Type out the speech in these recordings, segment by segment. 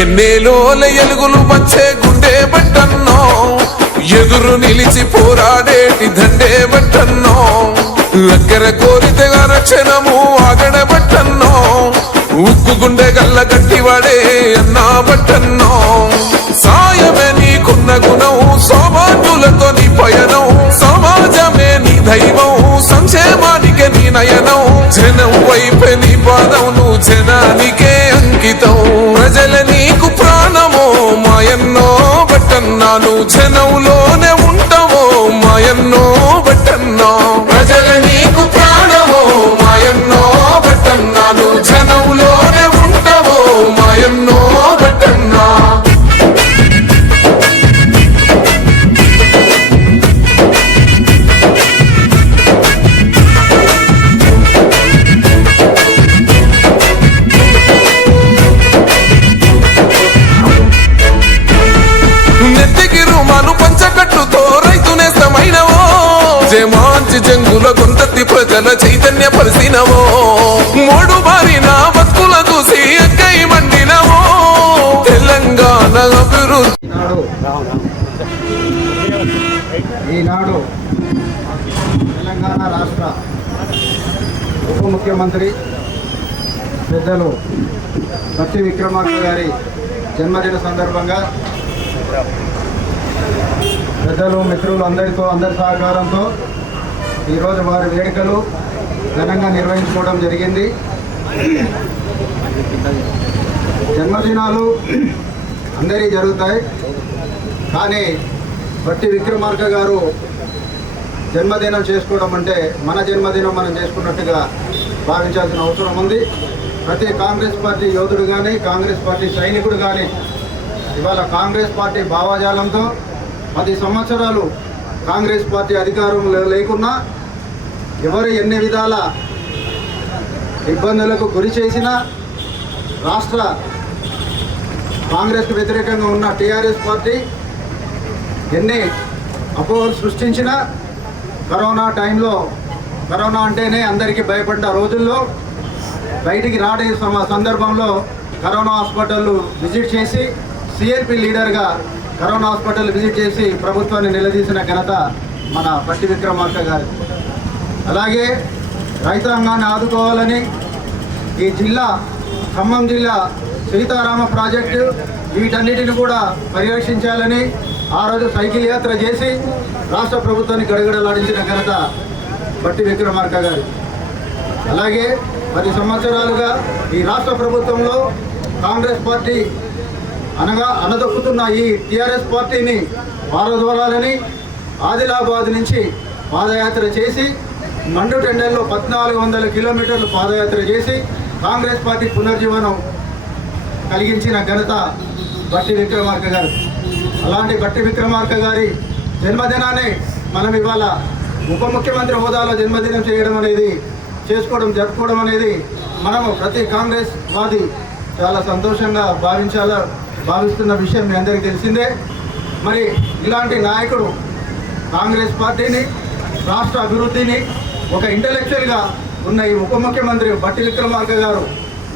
ఎన్నేలోల ఎలుగులు వచ్చే గుండె బట్టన్నో, ఎదురు నిలిచి పోరాడేటి దండే బట్టన్నో, అక్కర కోరితే రక్షణము ఆగడబట్టన్నో, ఉక్కు గుండె గల్ల గట్టివాడే అన్నా బట్టన్నో. సాయమే నీకున్న గుణం, సౌభాగ్యులతో నీ పయనం, సమాజమే నీ దైవం, సంక్షేమానికే నీ నయనం, జనం వైపే నీ పాదం, నువ్వు జనానికే అంకితం. ప్రజల నీకు ప్రాణమో మాయన్నో బట్టన్నా, నువ్వు జనంలోనే ఉంటావో మాయన్నో బట్టన్నా. ప్రజల నీకు ప్రాణమో మాయన్నో బట్టన్నా, నువ్వు జనంలోనే ఉంటావో మాయన్నో బట్టన్నా. మంచి జంగుల గొంతెత్తి ప్రజల చైతన్య పరిసినవో, మూడు బారిన బతుకుల చూసి ఎక్కై మండినవో, తెలంగాణ అభివృద్ధి. ఈనాడు తెలంగాణ రాష్ట్ర ఉప ముఖ్యమంత్రి పెద్దలు బట్టి విక్రమార్క గారి జన్మదిన సందర్భంగా పెద్దలు మిత్రులు అందరి సహకారంతో ఈరోజు వారి వేడుకలు ఘనంగా నిర్వహించుకోవడం జరిగింది. జన్మదినాలు అందరి జరుగుతాయి, కానీ బట్టి విక్రమార్క గారు జన్మదినం చేసుకోవడం అంటే మన జన్మదినం మనం చేసుకున్నట్టుగా భావించాల్సిన అవసరం ఉంది. ప్రతి కాంగ్రెస్ పార్టీ యోధుడు కానీ, కాంగ్రెస్ పార్టీ సైనికుడు కానీ ఇవాళ కాంగ్రెస్ పార్టీ భావజాలంతో 10 సంవత్సరాలు కాంగ్రెస్ పార్టీ అధికారంలో లేకున్నా, ఎవరు ఎన్ని విధాల ఇబ్బందులకు గురి చేసినా, రాష్ట్ర కాంగ్రెస్కు వ్యతిరేకంగా ఉన్న టీఆర్ఎస్ పార్టీ ఎన్ని అపోహలు సృష్టించినా, కరోనా టైంలో, కరోనా అంటేనే అందరికీ భయపడ్డ రోజుల్లో బయటికి రాడే సందర్భంలో కరోనా హాస్పిటల్ విజిట్ చేసి, సిఎల్పి లీడర్గా కరోనా హాస్పిటల్ విజిట్ చేసి ప్రభుత్వాన్ని నిలదీసిన ఘనత మన బట్టి విక్రమార్క గారు. అలాగే రైతాంగాన్ని ఆదుకోవాలని ఈ జిల్లా, ఖమ్మం జిల్లా సీతారామ ప్రాజెక్టు, వీటన్నిటిని కూడా పరిరక్షించాలని ఆ రోజు సైకిల్ యాత్ర చేసి రాష్ట్ర ప్రభుత్వాన్ని గడగడలాడించిన ఘనత బట్టి విక్రమార్క గారు. అలాగే 10 సంవత్సరాలుగా ఈ రాష్ట్ర ప్రభుత్వంలో కాంగ్రెస్ పార్టీ అనదొక్కుతున్న ఈ టీఆర్ఎస్ పార్టీని పారదోలాలని ఆదిలాబాద్ నుంచి పాదయాత్ర చేసి, మండు టెండర్లో 1400 కిలోమీటర్లు పాదయాత్ర చేసి కాంగ్రెస్ పార్టీ పునర్జీవనం కలిగించిన ఘనత బట్టి విక్రమార్క గారు. అలాంటి బట్టి విక్రమార్క గారి జన్మదినాన్ని మనం ఇవాళ ఉప ముఖ్యమంత్రి హోదాలో జన్మదినం జరుపుకోవడం అనేది మనము ప్రతి కాంగ్రెస్ వాది చాలా సంతోషంగా భావిస్తున్న విషయం మీ అందరికీ తెలిసిందే. మరి ఇలాంటి నాయకుడు కాంగ్రెస్ పార్టీని, రాష్ట్ర అభివృద్ధిని, ఒక ఇంటలెక్చువల్గా ఉన్న ఈ ఉప ముఖ్యమంత్రి బట్టి విక్రమార్క గారు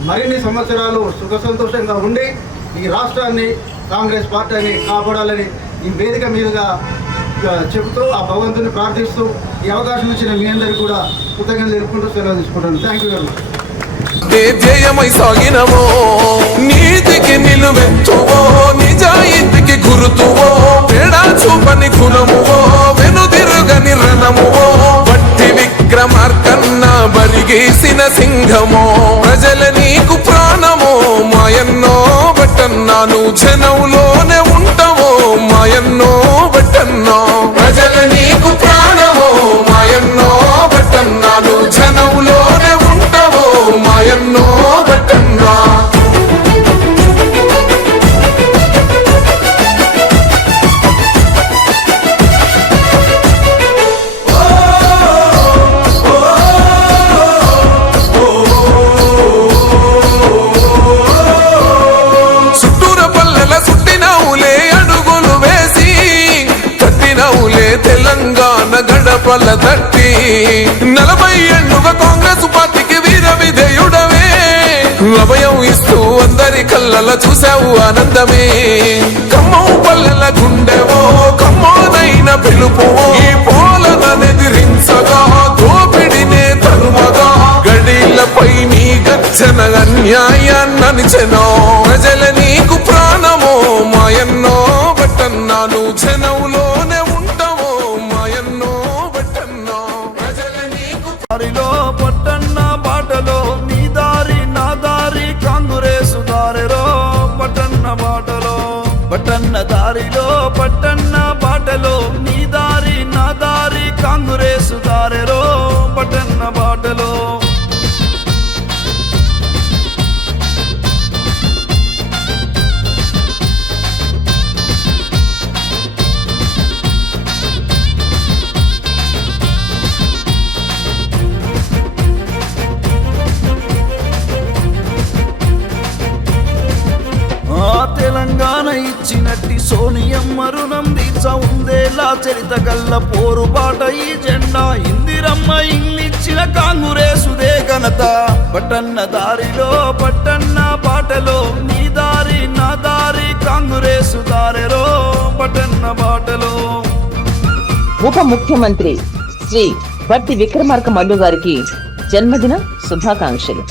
మరిన్ని సంవత్సరాలు సుఖ సంతోషంగా ఉండి ఈ రాష్ట్రాన్ని, కాంగ్రెస్ పార్టీని కాపాడాలని ఈ వేదిక మీదుగా చెబుతూ, ఆ భగవంతుని ప్రార్థిస్తూ ఈ అవకాశం ఇచ్చిన మీ అందరికీ కూడా కృతజ్ఞతలు తెలుపుకుంటూ సెలవు తీసుకుంటాను. Thank you very much. ధ్యేయమై సాగినవో, నీతికి నిలువెత్తువో, నిజాయితీకి గురుతువో, తేడా చూపని కులమువో, వెనుదిరుగని రణమువో, బట్టి విక్రమార్కన్న బరిగేసిన సింహమో, ప్రజల నీకు ప్రాణమో మాయన్నో బట్టన్నా, నువ్వు జనంలోనే ఉంటావో మాయన్నో బట్టన్నా. ప్రజల నీకు ప్రాణమో మాయన్నో బట్టన్నా, నువ్వు జనంలోనే ఉంటావో మాయన్నో బట్టన్నా. గడపల తట్టి 40 ఏళ్లుగా కాంగ్రెస్ పార్టీకి వీర విధేయుడవే అభయం ఇస్తూ అందరి కళ్ళల చూసావు ఆనందమే ఖమ్మం పల్లెల గుండెవో ఖమ్మోనైన పిలుపువో ఈ పోలనెదిరించగా దోపిడినే తరుమగా గడిలపై నీ గర్జన అన్యాయాన్ననిచెనో ప్రజల నీకు ప్రాణమో మాయన్నో బట్టన్నాను జనవులోనే ఉంటావో మాయన్నో బట్టన్నో ప్రజల నీకు దారిలో పట్టన్న బాటలో నీ దారి నా దారి కాంగ్రెసు దారిలో పట్టన్న బాటలో పట్టన్న దారిలో పట్టన్న బాటలో నీ దారి నా దారి కాంగ్రెసు దారిలో పట్టన్న బాటలో తెలంగాణ ఇచ్చినట్టి సోనియమ్మ రుణం తీర్చ ఉందేలా చరిత గల్ల పోరుబాట ఈ జెండా ఇందిరమ్మ ఇల్లిచ్చిన కాంగ్రెసుదే ఘనత పట్టన్న దారిలో పట్టన్న బాటలో నీ దారి నా దారి కాంగ్రెసు దారిలో పట్టన్న బాటలో ఉప ముఖ్యమంత్రి శ్రీ భట్టి విక్రమార్క మల్లు గారికి జన్మదిన శుభాకాంక్షలు.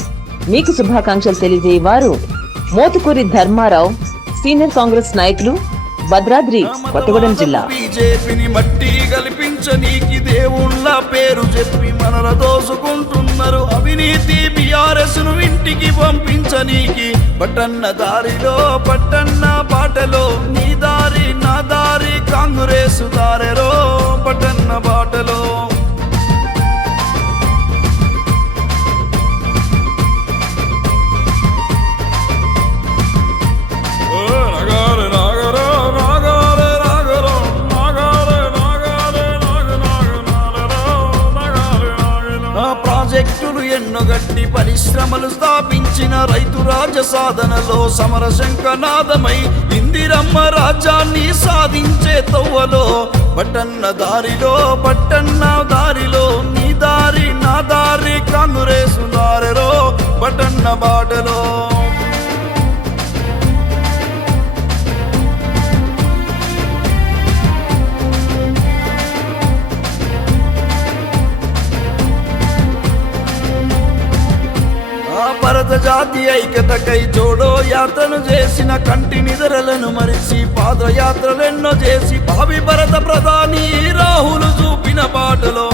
మీకు శుభాకాంక్షలు తెలియజేయవారు మోతుకూరి ధర్మారావు, సీనియర్ కాంగ్రెస్ నాయకులు, భద్రాద్రి కొత్తగూడెం జిల్లా. బీజేపీని మట్టి కల్పించనీకి దేవుళ్ళ పేరు చెప్పి మనల దోసుకుంటున్నారు అవినీతి బీఆర్ఎస్ ను ఇంటికి పంపించనీకి పట్టన్న దారిలో పట్టన్న బాటలో నీ దారి నా దారి కాంగ్రెసు దారిలో పట్టన్న బాటలో ప్రాజెక్టులు ఎన్నో గట్టి పరిశ్రమలు స్థాపించిన రైతు రాజ సాధనలో సమర శంఖనాదమై ఇందిరమ్మ రాజ్యాన్ని సాధించే తవ్వలో పట్టన్న దారిలో పట్టన్న దారిలో నీ దారి నా దారి కాంగ్రెసు దారిలో పట్టన్న బాటలో భారత జాతి ఐక్యతకై జోడో యాత్రను చేసిన కంటి నిద్రలను మరిచి పాదయాత్రలెన్నో చేసి భావి భారత ప్రధాని రాహులు చూపిన బాటలో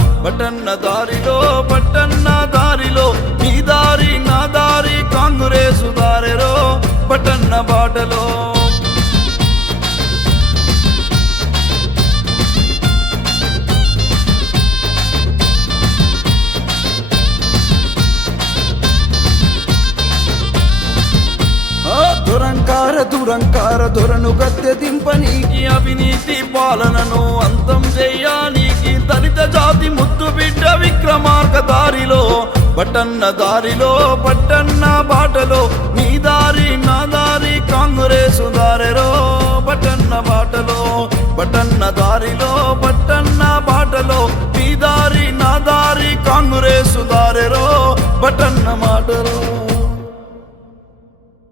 పట్టన్న దారిలో నీ దారి నా దారి కాంగ్రెసు దారిలో పట్టన్న బాటలో దురంకార దొరను గద్దె దింపనీకి అవినీతి పాలనను అంతం చెయ్యానికి దళిత జాతి ముద్దు బిడ్డ విక్రమార్క దారిలో పట్టన్న బాటలో నీ దారి నా దారి కాంగ్రెసు దారిలో పట్టన్న బాటలో పట్టన్న దారిలో పట్టన్న బాటలో నీ దారి నా దారి కాంగ్రెసు దారిలో పట్టన్న మాటలో